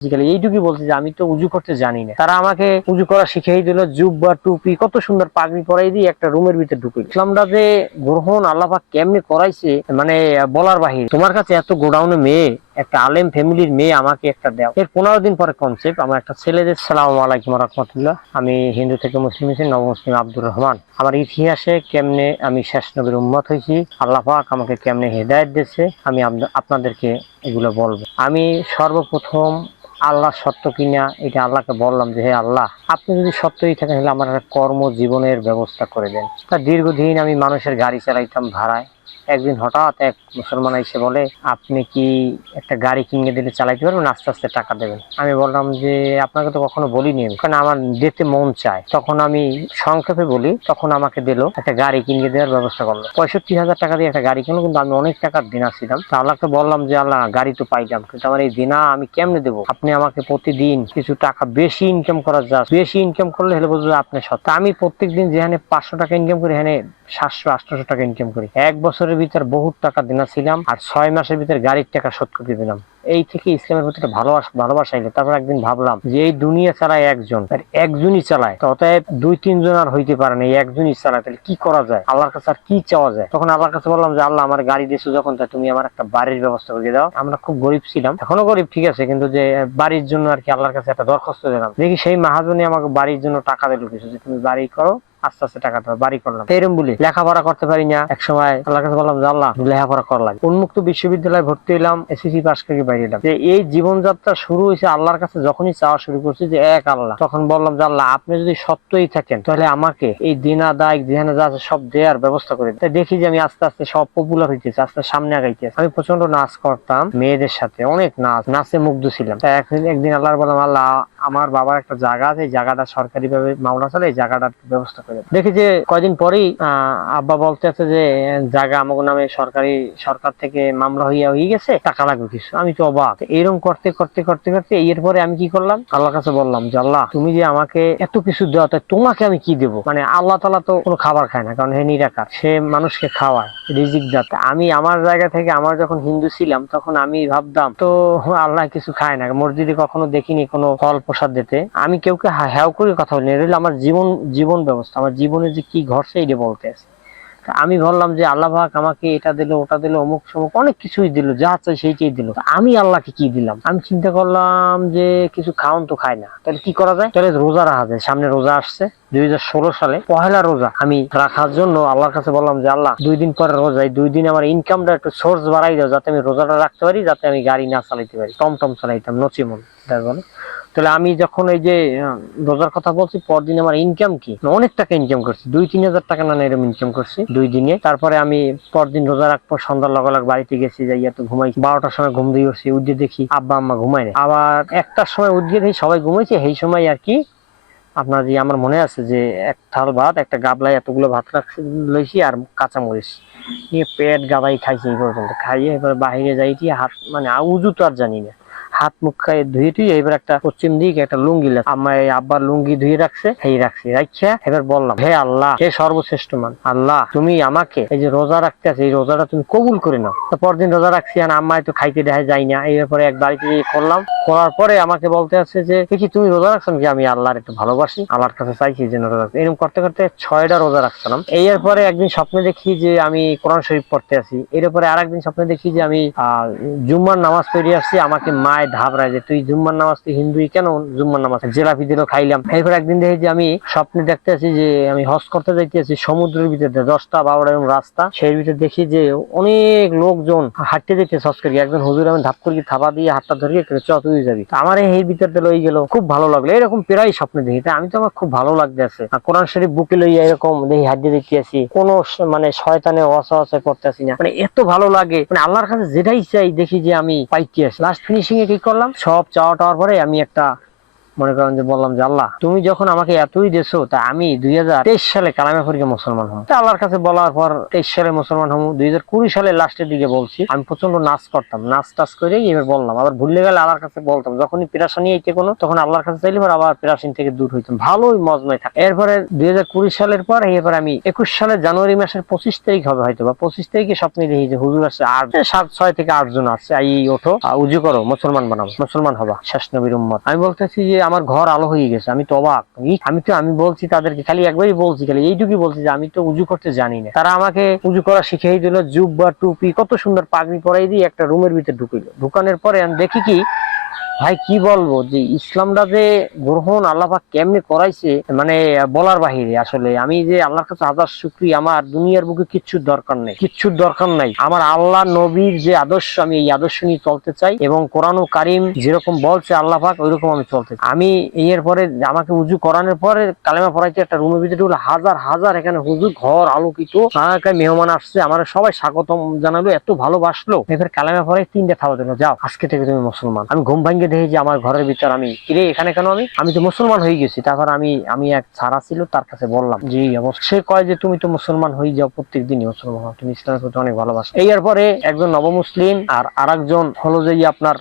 এইটুকুই বলছি যে আমি তো উজু করতে জানি না, তারা আমাকে উজু করা শিখিয়ে দিল, জুব্বা টুপি কত সুন্দর পাগড়ি পরাই দিয়ে একটা রুমের ভিতরে ঢুকে ইসলামটা যে গ্রহণ আল্লাহ পাক কেমনে করাইছে মানে বলার বাহিরে। তোমার কাছে এত গোডাউনে মেয়ে, একটা আলেম ফ্যামিলির মেয়ে আমাকে একটা দাও। এর 15 দিন পরে কনসেপ্ট আমার একটা ছেলেদের সালাম আলাইকুম রহমতুল্লাহ, আমি হিন্দু থেকে মুসলিম হয়েছি, নবমুসলিম আব্দুর রহমান। আমার ইতিহাসে কেমনে আমি শেষ নবীর উম্মত হয়েছি, আল্লাহ পাক আমাকে কেমনে হেদায়েত দিয়েছে, আমি আপনাদেরকে এগুলো বলবো। আমি সর্বপ্রথম আল্লাহ সত্য কিনা এটা আল্লাহকে বললাম যে হে আল্লাহ, আপনি যদি সত্যই থাকেন তাহলে আমার একটা কর্মজীবনের ব্যবস্থা করে দেন। তা দীর্ঘদিন আমি মানুষের গাড়ি চালাইতাম ভাড়ায়। একদিন হঠাৎ এক মুসলমান এসে বলে, আপনি কি একটা গাড়ি কিনে দিলে চালাইতে পারবেন, আস্তে আস্তে টাকা দেবেন। আমি বললাম যে আপনাকে তো কখনো বলিনি, কারণ আমার দিতে মন চায়। তখন আমি সংক্ষেপে বলি, তখন আমাকে দিল একটা গাড়ি কিনে দেওয়ার ব্যবস্থা করলো। 65,000 টাকা দিয়ে একটা গাড়ি কিনলো, কিন্তু আমি অনেক টাকার দিনা ছিলাম। তা আল্লাহকে বললাম যে আল্লাহ, গাড়ি তো পাইলাম, কিন্তু আমার এই দিনা আমি কেমনে দেবো? আপনি আমাকে প্রতিদিন কিছু টাকা বেশি ইনকাম করা যায়, বেশি ইনকাম করলে হলে বুঝবে আপনি সৎ। আমি প্রত্যেকদিন যেখানে 500 টাকা ইনকাম করি, এখানে 700-800 টাকা ইনকাম করি। এক বছরের ভিতর বহুত টাকা দিনা ছিলাম, আর 6 মাসের ভিতর গাড়ির টাকা শোধ করে দিলাম। এই থেকে ইসলামের প্রতি ভালোবাসা এলো। তারপর একদিন ভাবলাম যে এই দুনিয়া চালায় একজন, আর একজনই চালায়, তো অতএব 2-3 জন আর হইতে পারে না, এই একজনই চালায়, তাহলে কি করা যায়, আল্লাহর কাছে আর কি চাওয়া যায়? তখন আল্লাহর কাছে বললাম যে আল্লাহ, আমার গাড়ি দিয়েছো যখন, তা তুমি আমার একটা বাড়ির ব্যবস্থা করে দাও। আমরা খুব গরিব ছিলাম, এখনো গরিব ঠিক আছে, কিন্তু যে বাড়ির জন্য আর কি আল্লাহর কাছে একটা দরখাস্ত দিলাম। দেখি সেই মাহাজনী আমাকে বাড়ির জন্য টাকা দিল কিছু, যে তুমি বাড়ি করো, আস্তে আস্তে টাকা দেওয়া, বাড়ি করলাম। এরকম বলি লেখাপড়া করতে পারি না, এক সময় আল্লাহর কাছে বললাম যে আল্লাহ, লেখাপড়া করা লাগে। উন্মুক্ত বিশ্ববিদ্যালয়ে ভর্তি হলাম, এসএসসি পাস করে বাইরে এলাম। যে এই জীবনযাত্রা শুরু হয়েছে আল্লাহর কাছে যখনই চাওয়া শুরু করছি যে এক আল্লাহ, তখন বললাম যে আল্লাহ, আপনি যদি সত্যই থাকেন তাহলে আমাকে এই দিন আদায় যেখানে যা আছে সব দেওয়ার ব্যবস্থা করে। তাই দেখি যে আমি আস্তে আস্তে সব পপুলার হইতেছে, আস্তে সামনে আগাইতেছে। আমি প্রচন্ড নাচ করতাম মেয়েদের সাথে, অনেক নাচে মুগ্ধ ছিলাম। তাই একদিন আল্লাহর বললাম, আল্লাহ, আমার বাবার একটা জায়গা আছে, এই জায়গাটা সরকারি ভাবে মামলা চলে, এই জায়গাটার ব্যবস্থা করে। দেখি যে কয়দিন পরেই আব্বা বলতে আছে যে জায়গা আমাকে নামে সরকার থেকে মামলা হয়ে গেছে, টাকা লাগবে কিছু। আমি তো অবাক। এরকম করতে করতে করতে করতে এরপরে আমি কি করলাম, আল্লাহর কাছে বললাম যে আল্লাহ, তুমি যে আমাকে এত কিছু দেওয়া, তাই তোমাকে আমি কি দেবো? মানে আল্লাহ তাআলা তো কোনো খাবার খায় না, কারণ হে নিরাকার, সে মানুষকে খাওয়ায়, রিজিক দাতা। আমি আমার জায়গা থেকে, আমার যখন হিন্দু ছিলাম তখন আমি ভাবতাম তো আল্লাহ কিছু খায় না, মসজিদে কখনো দেখিনি কোনো ফল প্রসাদ দিতে। আমি কেউকে হ্যাও করে কথা বলি, এটা আমার জীবন ব্যবস্থা, আমার জীবনে যে কি ঘটছে এটা বলতে আছে। আমি বললাম যে আল্লাহ পাক আমাকে এটা দিল, ওটা দিল, অমুক সমুক অনেক কিছুই দিল, যা চাই সেইটাই দিল। আমি আল্লাহকে কি দিলাম? আমি চিন্তা করলাম যে কিছু খাওন তো খাই না, তাহলে কি করা যায়? তাহলে রোজা রাখা যায়। সামনে রোজা আসছে, 2016 সালে পহেলা রোজা। আমি রাখার জন্য আল্লাহর কাছে বললাম যে আল্লাহ, 2 দিন পরে রোজা, এই 2 দিন আমার ইনকামটা একটু সোর্স বাড়াই দাও, যাতে আমি রোজাটা রাখতে পারি, যাতে আমি গাড়ি না চালাইতে পারি। টমটম চালাইতাম, নচিমন বলে। তাহলে আমি যখন এই যে রোজার কথা বলছি, পরদিন আমার ইনকাম কি, অনেক টাকা ইনকাম করছি, 2-3 হাজার টাকা না এরকম ইনকাম করছি 2 দিনে। তারপরে আমি পরদিন রোজা রাখবো, সন্ধ্যার লগালগ বাড়িতে গেছি, যাইয়া তো ঘুমাই। 12টার সময় ঘুম দিয়ে উঠছি, উঠে দেখি আব্বা আম্মা ঘুমায় না। আবার 1টার সময় উঠে দেখি সবাই ঘুমাইছে। সেই সময় আর কি আপনার যে আমার মনে আছে যে এক থাল ভাত, একটা গাবলায় এতগুলো ভাত রাখছি, লইছি আর কাঁচামরিচ নিয়ে পেট গাবাই খাইছি। এই পর্যন্ত খাইয়ে এবার বাহিরে যাইছি, হাত মানে উজু তো আর জানি না, হাত মুখ খাইয়ে ধুয়ে টুয়ে এবার একটা পশ্চিম দিকে একটা লুঙ্গি আমার আব্বার লুঙ্গি ধুয়ে রাখছে, এই রাখছি রাখিয়া এবার বললাম, হে আল্লাহ, হে সর্বশ্রেষ্ঠ মান, আল্লাহ, তুমি আমাকে এই যে রোজা রাখতে আছে, এই রোজাটা তুমি কবুল করে নাও। তো পরদিন রোজা রাখছি, আর আম্মায় তো খাইতে দেখা যায় না। এই ব্যাপারে এক বাড়িতে করলাম, করার পরে আমাকে বলতে আছে যে দেখি তুমি রোজা রাখছো কি? আমি আল্লাহর একটু ভালোবাসি, আল্লাহর কাছে চাইছি যে রোজা রাখতে। এরকম করতে করতে 6টা রোজা রাখছিলাম। এরপরে একদিন স্বপ্নে দেখি যে আমি কোরআন শরীফ পড়তে আছি। এরপরে আরেকদিন স্বপ্নে দেখি যে আমি জুম্মার নামাজ পড়ে আসছি। আমাকে মায় ধাবরায় যে তুই জুম্মার নামাজ, তুই হিন্দুই কেন জুম্মার নামাজ? জেলাপি দিল, খাইলাম। এরপর একদিন দেখি যে আমি স্বপ্নে দেখতে আছি যে আমি হজ করতে যাইতে আছি, সমুদ্রের ভিতরে 10টা-12টা এরকম রাস্তা, সেই ভিতরে দেখি যে অনেক লোকজন হাঁটতে যেতে হজ করি। একজন হুজুর আমি ধাপ করি থাবা দিয়ে হাতটা ধরিয়ে তুই যাবি। আমার এই ভিতরতে লই গেল, খুব ভালো লাগলো। এরকম প্রায় স্বপ্নে দেখি। আমি তো আমার খুব ভালো লাগতে আছে, কোরআন শরীফ বুকে লইয়া এরকম দেখি হাঁটতে দেখতে আছি, কোনো মানে শয়তানে ওয়াসওয়াসা করতেছি না, মানে এত ভালো লাগে। মানে আল্লাহর কাছে যেটাই চাই দেখি যে আমি পাইতে আছি। লাস্ট ফিনিশিং এ কি করলাম, সব চাওয়া টাওয়ার পরে আমি একটা মনে করেন যে বললাম যে আল্লাহ তুমি যখন আমাকে এতই দেছো, তা আমি 2023 সালে কালেমা পড়ে মুসলমান হব। তা আল্লাহর কাছে বলার পর 23 সালে মুসলমান হব। 2020 সালের লাস্টের দিকে বলছি, আমি প্রচন্ড নাচ করতাম, নাচ টাচ করে এবার বললাম, আবার ভুলে গেলে আল্লাহর কাছে বলতাম, যখনই পেরেশানি আইতে কোনো তখন আল্লাহর কাছে চাইলে আবার পেরেশানি থেকে দূর হইতাম, ভালোই মজমায় থাকে। এরপরে 2020 সালের পর এরপর আমি 21 সালের জানুয়ারি মাসের 25 তারিখ হবে হয়তো, বা 25 তারিখে স্বপ্নে দেখি যে হুজুর আছে 6 থেকে 8 জন আছে, এই ওঠো উজু করো, মুসলমান বানাবো, মুসলমান হবা, শেষ নবীর উম্মত। আমি বলতেছি যে আমার ঘর আলো হয়ে গেছে, আমি তো অবাক। আমি বলছি তাদেরকে, খালি একবারই বলছি, খালি এইটুকুই বলছি যে আমি তো উজু করতে জানি না। তারা আমাকে উজু করা শিখিয়ে দিল, জুব্বা টুপি কত সুন্দর পাগড়ি পরাই দিয়ে একটা রুমের ভিতরে ঢুকানোর পরে আমি দেখি কি ভাই, কি বলবো যে ইসলামটা যে গ্রহণ আল্লাহ পাক কেমনে করাইছে, মানে বলার বাহিরে। আসলে আমি যে আল্লাহর কাছে হাজার শুকরিয়া, আমার দুনিয়ার বুকে কিচ্ছুর দরকার নেই, কিচ্ছুর দরকার নাই। আমার আল্লাহ নবীর যে আদর্শ, আমি এই আদর্শ নিয়ে চলতে চাই, এবং কোরআন ও কারিম যেরকম বলছে আল্লাহ পাক ওইরকম আমি চলতে চাই। আমি এর পরে আমাকে উজু করানোর পরে কালেমা পড়াইতে একটা রুমের ভিতরে হলো হাজার হাজার, এখানে হুজুর ঘর আলোকিত, আমাকে মেহমান আসছে, আমার সবাই স্বাগতম জানালো, এত ভালোবাসলো। এবার কালেমা পড়াই 3টা থাবা দিল, যাও আজকে থেকে তুমি মুসলমান। আমি ঘুম ভাঙ্গে দেখি যে আমার ঘরের ভিতর, আমি কিরে এখানে কেন, আমি তো মুসলমান হয়ে গেছি। তারপর আমি এক ছাড়া ছিল, তার কাছে বললাম যে সে কয় যে তুমি তো মুসলমান হয়ে যাও, প্রত্যেক দিনই মুসলমান হও, তুমি ইসলামের প্রতি অনেক ভালোবাসো। এরপরে একজন নবমুসলিম আর আরেকজন হলো যে আপনার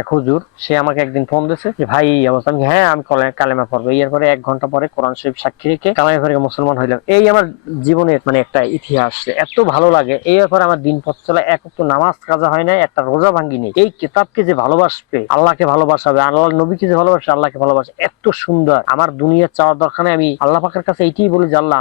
এক হুজুর, সে আমাকে একদিন ফোন দিয়েছে যে ভাই এই অবস্থা। আমি হ্যাঁ আমি কালেমা পড়বো। এরপরে 1 ঘন্টা পরে কোরআন শরীফ সাক্ষী রেখে কালেমা পড়ে মুসলমান হইলাম। এই আমার জীবনের মানে একটা ইতিহাস, এত ভালো লাগে। এরপরে আমার দিন পথ চলা, এক তো নামাজ কাজা হয় না, একটা রোজা ভাঙ্গি নেই। এই কিতাবকে যে ভালোবাসবে, আল্লাহকে ভালোবাসাবে, আল্লাহ নবীকে যে ভালোবাসে, আল্লাহকে ভালোবাসে, এত সুন্দর। আমার দুনিয়ার চাওয়ার দরকার নেই। আমি আল্লাহ পাকের কাছে এইটাই বলি যে আল্লাহ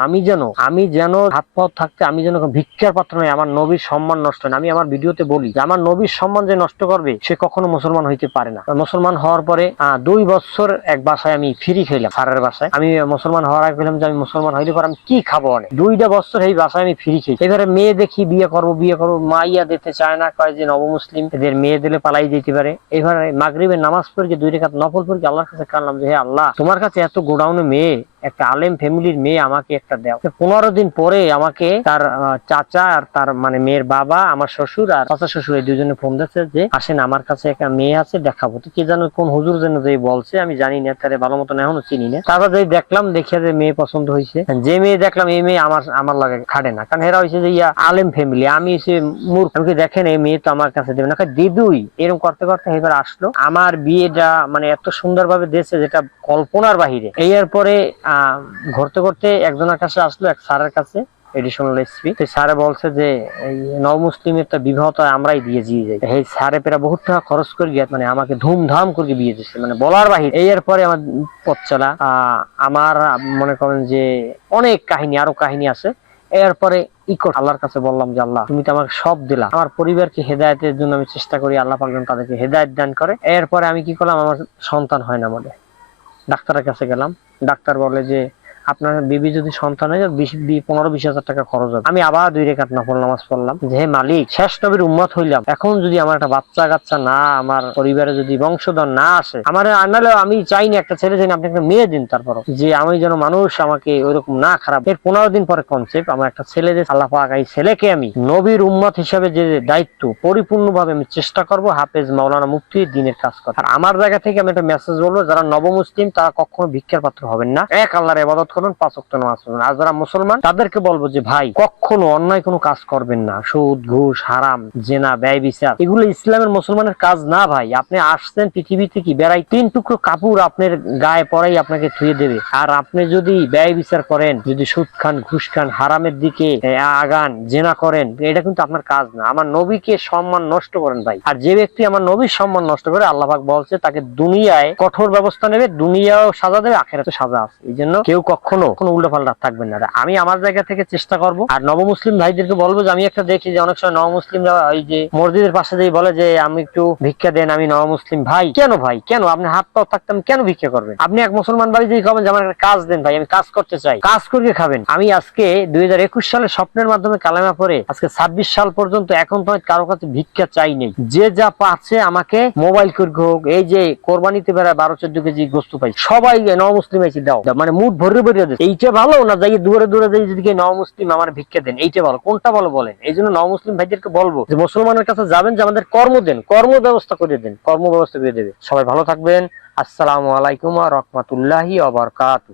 আমি যেন হাত পাও থাকতে আমি যেন ভিক্ষার পাত্র নই, আমার নবীর সম্মান নষ্ট হয় না। আমি আমার ভিডিওতে বলি যে আমার নবীর সম্মান যে নষ্ট করবে সে কখনো মুসলমান হইতে পারে না। মুসলমান হওয়ার পরে 2 বছর এক বাসায় আমি ফ্রি খেলাম, স্যারের বাসায়। আমি মুসলমান হওয়ার আগে বললাম যে আমি মুসলমান হইলে পরে আমি কি খাবো, অনেক 2টা বছর এই বাসায় আমি ফ্রি খেয়েছি। এবারে মেয়ে দেখি, বিয়ে করবো, মাইয়া দিতে চায় না, কয় যে নবমুসলিম, এদের মেয়ে দিলে পালাই যেতে পারে। এবারে মাগরিবের নামাজ পড়ে 2 রাকাত নফল পড়ে আল্লাহর কাছে কাঁদলাম যে হে আল্লাহ, তোমার কাছে এত গোডাউনে মেয়ে, একটা আলেম ফ্যামিলির মেয়ে আমাকে একটা দাও। 15 দিন পরে আমাকে তার চাচা আর তার মানে মেয়ের বাবা, আমার শ্বশুর আর চাচা শ্বশুর, এই 2জনে ফোন দিচ্ছে যে আসেন আমার কাছে একটা মেয়ে আছে, দেখাবো। তো কে জানো কোন হুজুর যেন যে বলছে, আমি জানি না, তারে ভালো মতন এখনো চিনি না। তারপর যে দেখলাম, দেখিয়া যে মেয়ে পছন্দ হয়েছে, যে মেয়ে দেখলাম এই মেয়ে আমার লাগে খাটে না, কারণ এরা হয়েছে যে আলেম ফ্যামিলি, আমি এসে মূর্খ। আমি দেখেন এই মেয়ে তো আমার কাছে দেবে না, দিদুই। এরকম করতে করতে এবার আসলো, আমার বিয়েটা মানে এত সুন্দর ভাবে দিয়েছে যেটা কল্পনার বাহিরে। এরপরে ঘুরতে ঘুরতে একজনের কাছে আসলো, এক স্যারের কাছে, এডিশনাল এসপি। স্যারে বলছে যে এই নবমুসলিমের তো বিবাহটা আমরাই দিয়ে যাই। এই স্যারে প্রায় বহুত টাকা খরচ করে গিয়ে মানে আমাকে ধুমধাম করে বিয়ে দিচ্ছে, মানে বলার বাহিরে। এরপরে আমার পথ চলা, আমার মনে করেন যে অনেক কাহিনী, আরো কাহিনী আছে। এরপরে আল্লাহর কাছে বললাম যে আল্লাহ তুমি তো আমাকে সব দিলা, আমার পরিবারকে হেদায়েতের জন্য আমি চেষ্টা করি, আল্লাহ পাক যেন তাদেরকে হেদায়েত দান করে। এরপরে আমি কি করলাম, আমার সন্তান হয় না বলে ডাক্তারের কাছে গেলাম। ডাক্তার বলে যে আপনার বিবি যদি সন্তান হয় 15-20 হাজার টাকা খরচ হবে। আমি আবার 2 রাকাত নফল নামাজ পড়লাম যে হে মালিক, শেষ নবীর উম্মত হইলাম, এখন যদি আমার একটা বাচ্চা কাচ্চা না, আমার পরিবারে যদি বংশধর না আসে, আমার আনালে আমি চাই না একটা ছেলে, চাই না আপনি একটা মেয়ে দিন, তারপর যে আমি যেন মানুষ আমাকে ওইরকম না খারাপ। এর 15 দিন পরে কনসেপ্ট, আমার একটা ছেলে যে আল্লাহ পাক এই ছেলেকে আমি নবীর উম্মত হিসাবে যে দায়িত্ব পরিপূর্ণভাবে আমি চেষ্টা করব, হাফেজ মাওলানা মুফতি দ্বীনের কাজ করা। আর আমার জায়গা থেকে আমি একটা মেসেজ বলবো, যারা নবমুসলিম তারা কখনো ভিক্ষার পাত্র হবেন না, এক আল্লাহর ইবাদত করুন, 5 ওয়াক্ত নামাজ পড়ুন। আর যারা মুসলমান তাদেরকে বলবো যে ভাই কখনো অন্যায় কোনো কাজ করবেন না, সুদ ঘুষ হারাম জেনা ব্যয় বিচার এগুলো ইসলামের মুসলমানের কাজ না ভাই। আপনি আসছেন পৃথিবীতে কি বেড়াই, 3 টুকরো কাপড় আপনার গায়ে পরাই আপনাকে ধুয়ে দেবে। আর আপনি যদি ব্যয় বিচার করেন, যদি সুদ খান ঘুষ খান হারামের দিকে আগান, জেনা করেন, এটা কিন্তু আপনার কাজ না। আমার নবীকে সম্মান নষ্ট করেন ভাই। আর যে ব্যক্তি আমার নবীর সম্মান নষ্ট করে, আল্লাহ পাক বলছে তাকে দুনিয়ায় কঠোর ব্যবস্থা নেবে, দুনিয়াও সাজা দেবে, আখিরাতে সাজা আছে। এই জন্য কেউ কখনো কোনো উল্টোপাল্টা থাকবেন না। আমি আমার জায়গা থেকে চেষ্টা করব। আর নবমুসলিম ভাইদেরকে বলবো যে আমি একটা দেখি যে অনেক সময় নবমুসলিমরা ওই যে মসজিদের পাশে দিয়ে বলে যে আমি একটু ভিক্ষা দেন, আমি নবমুসলিম। ভাই কেন আপনি হাত পাও থাকতাম কেন ভিক্ষা করবেন? আপনি এক মুসলমান বাড়ি দিয়ে খাবেন যে আমার একটা কাজ দেন ভাই, আমি কাজ করতে চাই, কাজ করে খাবেন। আমি আজকে 2021 সালে স্বপ্নের মাধ্যমে কালেমা পড়ে আজকে 26 সাল পর্যন্ত এখন তো কারো কাছে ভিক্ষা চাই নেই। যে যা পাচ্ছে আমাকে মোবাইল করে হোক, এই যে কোরবানিতে বেড়ায় 12-14 কেজি গোস্ত পাই, সবাই নবমুসলিম এসে দাও, মানে মুড ভরে ভরে দেয়। এইটা ভালো না যাই দূরে দূরে যাই যদি নবমুসলিম আমার ভিক্ষা দেন, এইটা ভালো? কোনটা ভালো বলেন? এই জন্য নবমুসলিম ভাইদেরকে বলবো যে মুসলমানের কাছে যাবেন যে আমাদের কর্ম দেন, কর্ম ব্যবস্থা করে দেন, কর্ম ব্যবস্থা করে দেবে। সবাই ভালো থাকবেন। আসসালামু আলাইকুম ওয়া রাহমাতুল্লাহি ওয়া বারাকাতুহু।